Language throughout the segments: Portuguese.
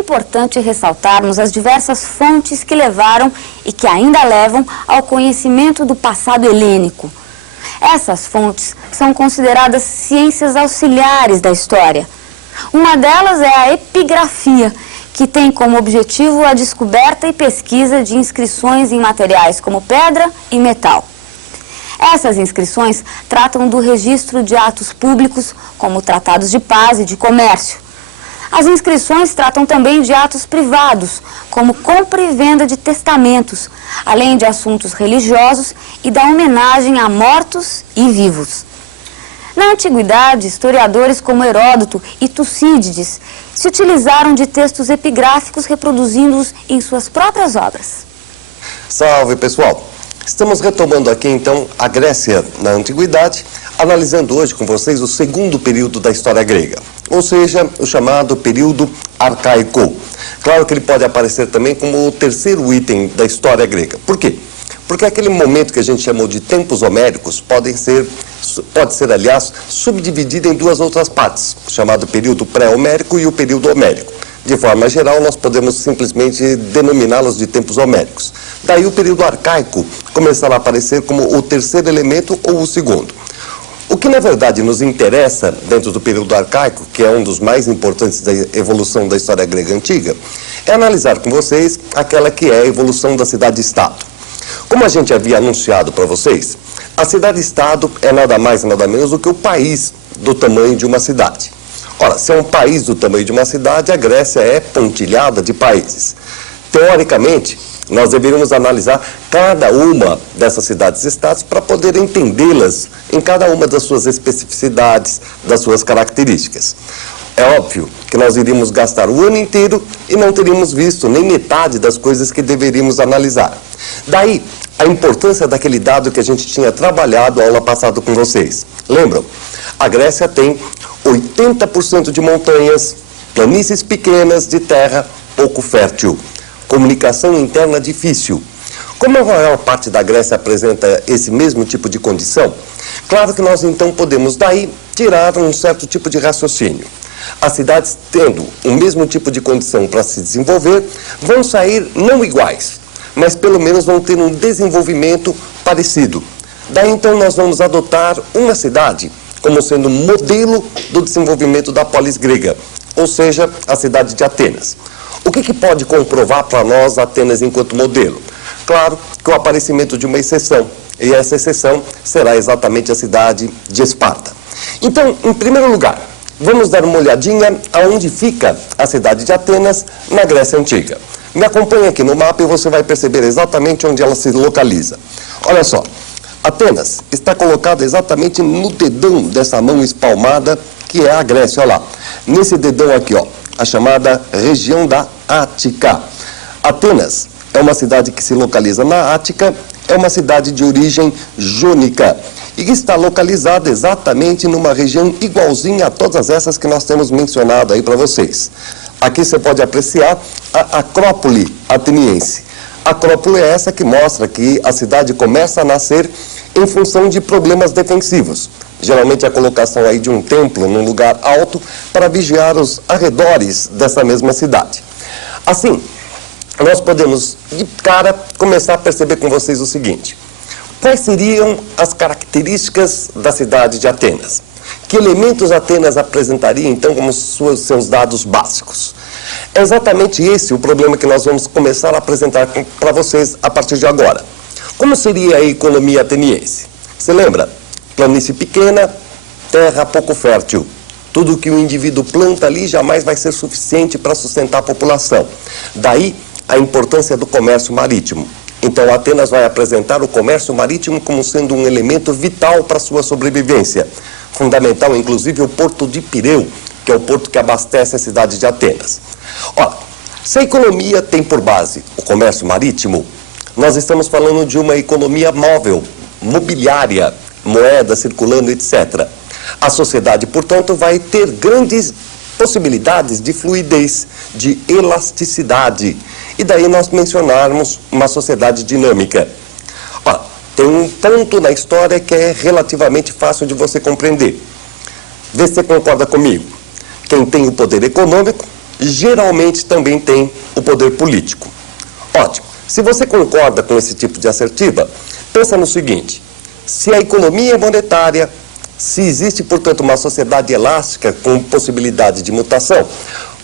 importante ressaltarmos as diversas fontes que levaram e que ainda levam ao conhecimento do passado helênico. Essas fontes são consideradas ciências auxiliares da história. Uma delas é a epigrafia, que tem como objetivo a descoberta e pesquisa de inscrições em materiais como pedra e metal. Essas inscrições tratam do registro de atos públicos, como tratados de paz e de comércio. As inscrições tratam também de atos privados, como compra e venda de testamentos, além de assuntos religiosos e da homenagem a mortos e vivos. Na antiguidade, historiadores como Heródoto e Tucídides se utilizaram de textos epigráficos reproduzindo-os em suas próprias obras. Salve, pessoal! Estamos retomando aqui, então, a Grécia na Antiguidade, analisando hoje com vocês o segundo período da história grega, ou seja, o chamado período arcaico. Claro que ele pode aparecer também como o terceiro item da história grega. Por quê? Porque aquele momento que a gente chamou de tempos homéricos pode ser, aliás, subdividido em duas outras partes, o chamado período pré-homérico e o período homérico. De forma geral, nós podemos simplesmente denominá-los de tempos homéricos. Daí o período arcaico começará a aparecer como o terceiro elemento ou o segundo. O que, na verdade, nos interessa dentro do período arcaico, que é um dos mais importantes da evolução da história grega antiga, é analisar com vocês aquela que é a evolução da cidade-estado. Como a gente havia anunciado para vocês, a cidade-estado é nada mais nada menos do que o país do tamanho de uma cidade. Ora, se é um país do tamanho de uma cidade, a Grécia é pontilhada de países. Teoricamente, nós deveríamos analisar cada uma dessas cidades-estados para poder entendê-las em cada uma das suas especificidades, das suas características. É óbvio que nós iríamos gastar o ano inteiro e não teríamos visto nem metade das coisas que deveríamos analisar. Daí, a importância daquele dado que a gente tinha trabalhado a aula passada com vocês. Lembram? A Grécia tem 80% de montanhas, planícies pequenas de terra pouco fértil, comunicação interna difícil. Como a maior parte da Grécia apresenta esse mesmo tipo de condição, claro que nós então podemos daí tirar um certo tipo de raciocínio. As cidades tendo o mesmo tipo de condição para se desenvolver, vão sair não iguais, mas pelo menos vão ter um desenvolvimento parecido. Daí então nós vamos adotar uma cidade como sendo modelo do desenvolvimento da polis grega, ou seja, a cidade de Atenas. O que pode comprovar para nós Atenas enquanto modelo? Claro que o aparecimento de uma exceção, e essa exceção será exatamente a cidade de Esparta. Então, em primeiro lugar, vamos dar uma olhadinha aonde fica a cidade de Atenas na Grécia Antiga. Me acompanhe aqui no mapa e você vai perceber exatamente onde ela se localiza. Olha só. Atenas está colocada exatamente no dedão dessa mão espalmada que é a Grécia, olha lá. Nesse dedão aqui, ó, a chamada região da Ática. Atenas é uma cidade que se localiza na Ática, é uma cidade de origem jônica e que está localizada exatamente numa região igualzinha a todas essas que nós temos mencionado aí para vocês. Aqui você pode apreciar a Acrópole ateniense. A Acrópole é essa que mostra que a cidade começa a nascer em função de problemas defensivos. Geralmente a colocação aí de um templo num lugar alto para vigiar os arredores dessa mesma cidade. Assim, nós podemos, de cara, começar a perceber com vocês o seguinte. Quais seriam as características da cidade de Atenas? Que elementos Atenas apresentaria, então, como seus dados básicos? É exatamente esse o problema que nós vamos começar a apresentar para vocês a partir de agora. Como seria a economia ateniense? Você lembra? Planície pequena, terra pouco fértil. Tudo que o indivíduo planta ali jamais vai ser suficiente para sustentar a população. Daí a importância do comércio marítimo. Então Atenas vai apresentar o comércio marítimo como sendo um elemento vital para a sua sobrevivência. Fundamental, inclusive, o porto de Pireu, que é o porto que abastece a cidade de Atenas. Ora, se a economia tem por base o comércio marítimo, nós estamos falando de uma economia móvel, mobiliária, moeda circulando, etc. A sociedade, portanto, vai ter grandes possibilidades de fluidez, de elasticidade. E daí nós mencionarmos uma sociedade dinâmica. Ora, tem um ponto na história que é relativamente fácil de você compreender. Vê se você concorda comigo. Quem tem o poder econômico geralmente também tem o poder político. Ótimo. Se você concorda com esse tipo de assertiva, pensa no seguinte: se a economia é monetária, se existe, portanto, uma sociedade elástica com possibilidade de mutação,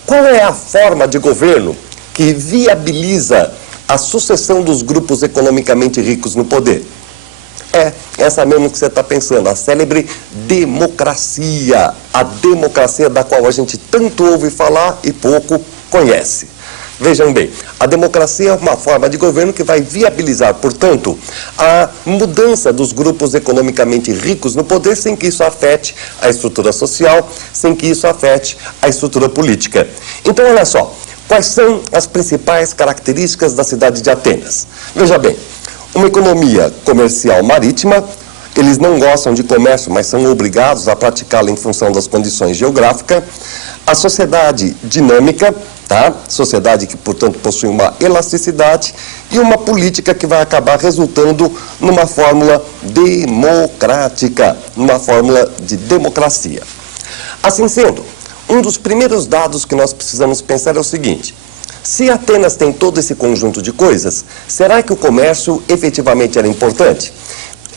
qual é a forma de governo que viabiliza a sucessão dos grupos economicamente ricos no poder? É essa mesmo que você está pensando, a célebre democracia. A democracia da qual a gente tanto ouve falar e pouco conhece. Vejam bem, a democracia é uma forma de governo que vai viabilizar, portanto, a mudança dos grupos economicamente ricos no poder sem que isso afete a estrutura social, sem que isso afete a estrutura política. Então, olha só, quais são as principais características da cidade de Atenas? Veja bem, uma economia comercial marítima. Eles não gostam de comércio, mas são obrigados a praticá-lo em função das condições geográficas. A sociedade dinâmica, tá? Sociedade que, portanto, possui uma elasticidade e uma política que vai acabar resultando numa fórmula democrática, numa fórmula de democracia. Assim sendo, um dos primeiros dados que nós precisamos pensar é o seguinte: se Atenas tem todo esse conjunto de coisas, será que o comércio efetivamente era importante?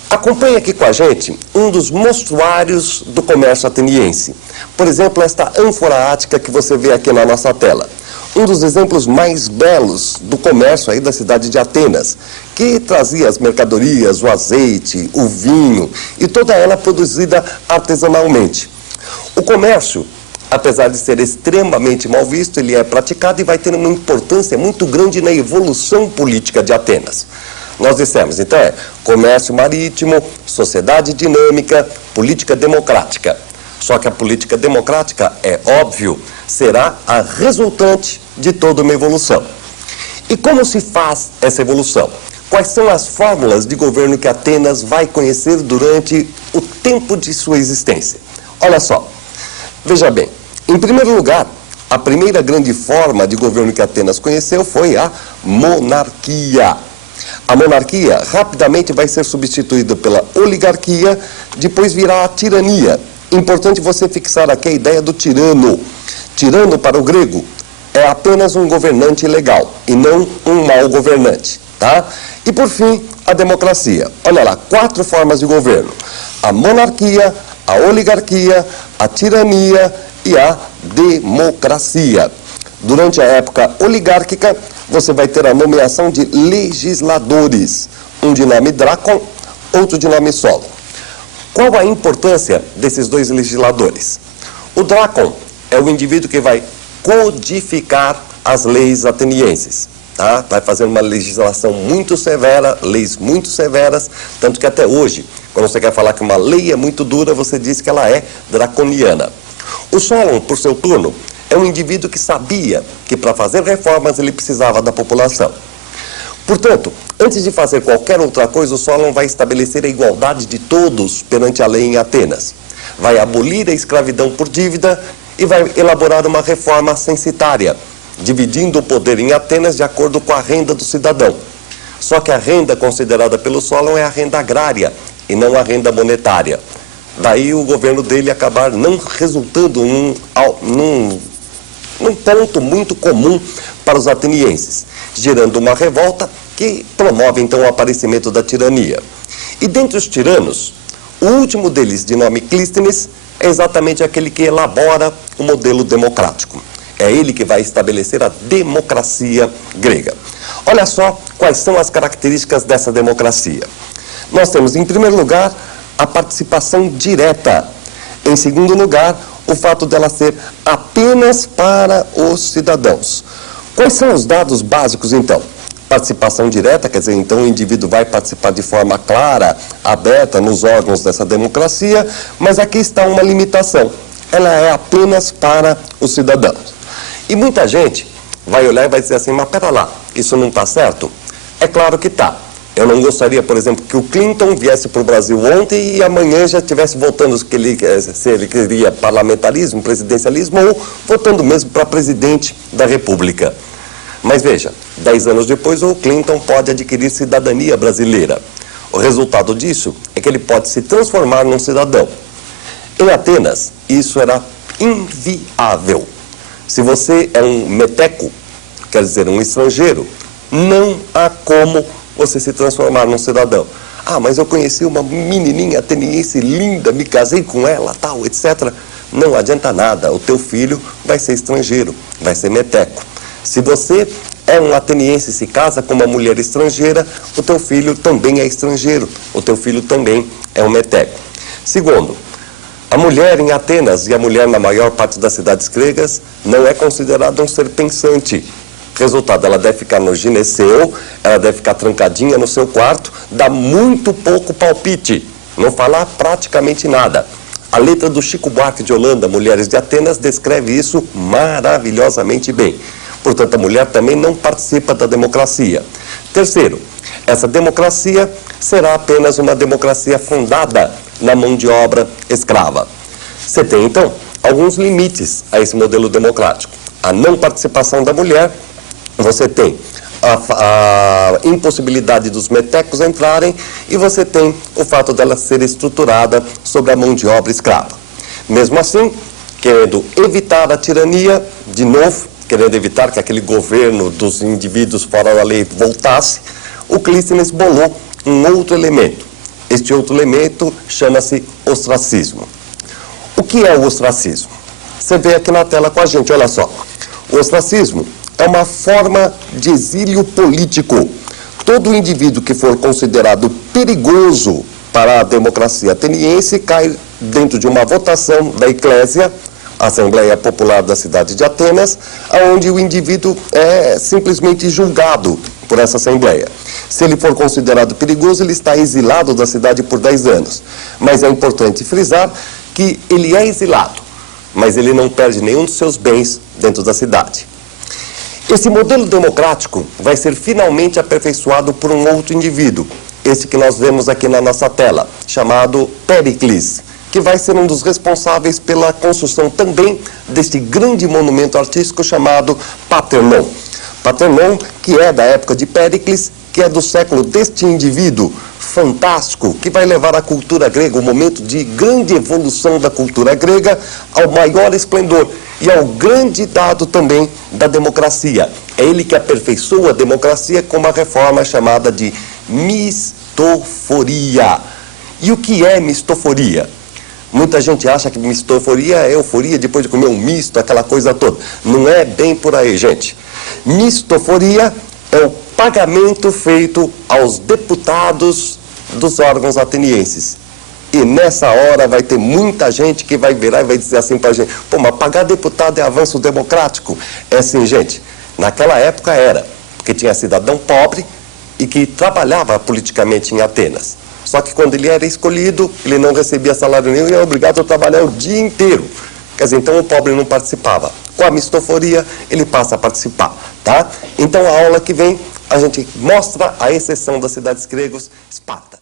Acompanhe aqui com a gente um dos mostruários do comércio ateniense. Por exemplo, esta ânfora ática que você vê aqui na nossa tela. Um dos exemplos mais belos do comércio aí da cidade de Atenas, que trazia as mercadorias, o azeite, o vinho, e toda ela produzida artesanalmente. O comércio, apesar de ser extremamente mal visto, ele é praticado e vai ter uma importância muito grande na evolução política de Atenas. Nós dissemos, então, comércio marítimo, sociedade dinâmica, política democrática. Só que a política democrática, é óbvio, será a resultante de toda uma evolução. E como se faz essa evolução? Quais são as fórmulas de governo que Atenas vai conhecer durante o tempo de sua existência? Olha só, veja bem, em primeiro lugar, a primeira grande forma de governo que Atenas conheceu foi a monarquia. A monarquia rapidamente vai ser substituída pela oligarquia, depois virá a tirania. Importante você fixar aqui a ideia do tirano. Tirano, para o grego, é apenas um governante legal e não um mau governante, tá? E por fim, a democracia. Olha lá, 4 formas de governo: a monarquia, a oligarquia, a tirania e a democracia. Durante a época oligárquica, você vai ter a nomeação de legisladores, um de nome Drácon, outro de nome Solon. Qual a importância desses 2 legisladores? O Drácon é o indivíduo que vai codificar as leis atenienses, tá? Vai fazer uma legislação muito severa, leis muito severas, tanto que até hoje, quando você quer falar que uma lei é muito dura, você diz que ela é draconiana. O Solon, por seu turno, é um indivíduo que sabia que para fazer reformas ele precisava da população. Portanto, antes de fazer qualquer outra coisa, o Solon vai estabelecer a igualdade de todos perante a lei em Atenas. Vai abolir a escravidão por dívida e vai elaborar uma reforma censitária, dividindo o poder em Atenas de acordo com a renda do cidadão. Só que a renda considerada pelo Solon é a renda agrária e não a renda monetária. Daí o governo dele acabar não resultando num ponto muito comum para os atenienses, gerando uma revolta que promove então o aparecimento da tirania. E dentre os tiranos, o último deles, de nome Clístenes, é exatamente aquele que elabora o modelo democrático. É ele que vai estabelecer a democracia grega. Olha só quais são as características dessa democracia. Nós temos, em primeiro lugar, a participação direta. Em segundo lugar, o fato dela ser apenas para os cidadãos. Quais são os dados básicos, então? Participação direta, quer dizer, então o indivíduo vai participar de forma clara, aberta nos órgãos dessa democracia, mas aqui está uma limitação. Ela é apenas para os cidadãos. E muita gente vai olhar e vai dizer assim, mas pera lá, isso não está certo? É claro que está. Eu não gostaria, por exemplo, que o Clinton viesse para o Brasil ontem e amanhã já estivesse votando se ele queria parlamentarismo, presidencialismo ou votando mesmo para presidente da República. Mas veja, 10 anos depois o Clinton pode adquirir cidadania brasileira. O resultado disso é que ele pode se transformar num cidadão. Em Atenas, isso era inviável. Se você é um meteco, quer dizer, um estrangeiro, não há como você se transformar num cidadão. Ah, mas eu conheci uma menininha ateniense linda, me casei com ela, tal, etc. Não adianta nada, o teu filho vai ser estrangeiro, vai ser meteco. Se você é um ateniense e se casa com uma mulher estrangeira, o teu filho também é estrangeiro, o teu filho também é um meteco. Segundo, a mulher em Atenas e a mulher na maior parte das cidades gregas não é considerada um ser pensante. Resultado, ela deve ficar no gineceu, ela deve ficar trancadinha no seu quarto, dá muito pouco palpite, não falar praticamente nada. A letra do Chico Buarque de Holanda, Mulheres de Atenas, descreve isso maravilhosamente bem. Portanto, a mulher também não participa da democracia. Terceiro, essa democracia será apenas uma democracia fundada na mão de obra escrava. Você tem, então, alguns limites a esse modelo democrático. A não participação da mulher, você tem a impossibilidade dos metecos entrarem e você tem o fato dela ser estruturada sobre a mão de obra escrava. Mesmo assim, querendo evitar a tirania, de novo, querendo evitar que aquele governo dos indivíduos fora da lei voltasse, o Clístenes bolou um outro elemento. Este outro elemento chama-se ostracismo. O que é o ostracismo? Você vê aqui na tela com a gente, olha só. O ostracismo é uma forma de exílio político. Todo indivíduo que for considerado perigoso para a democracia ateniense cai dentro de uma votação da Eclésia, a Assembleia Popular da cidade de Atenas, onde o indivíduo é simplesmente julgado por essa Assembleia. Se ele for considerado perigoso, ele está exilado da cidade por 10 anos. Mas é importante frisar que ele é exilado, mas ele não perde nenhum dos seus bens dentro da cidade. Esse modelo democrático vai ser finalmente aperfeiçoado por um outro indivíduo, esse que nós vemos aqui na nossa tela, chamado Péricles, que vai ser um dos responsáveis pela construção também deste grande monumento artístico chamado Parthenon. Parthenon, que é da época de Péricles, que é do século deste indivíduo fantástico, que vai levar a cultura grega, um momento de grande evolução da cultura grega, ao maior esplendor e ao grande dado também da democracia. É ele que aperfeiçoa a democracia com uma reforma chamada de mistoforia. E o que é mistoforia? Muita gente acha que mistoforia é euforia depois de comer um misto, aquela coisa toda. Não é bem por aí, gente. Mistoforia é o pagamento feito aos deputados dos órgãos atenienses. E nessa hora vai ter muita gente que vai virar e vai dizer assim pra gente: pô, mas pagar deputado é avanço democrático? É assim, gente, naquela época era, porque tinha cidadão pobre e que trabalhava politicamente em Atenas. Só que quando ele era escolhido, ele não recebia salário nenhum e era obrigado a trabalhar o dia inteiro. Quer dizer, então o pobre não participava. Com a mistoforia, ele passa a participar, tá? Então a aula que vem, a gente mostra a exceção das cidades gregas, Esparta.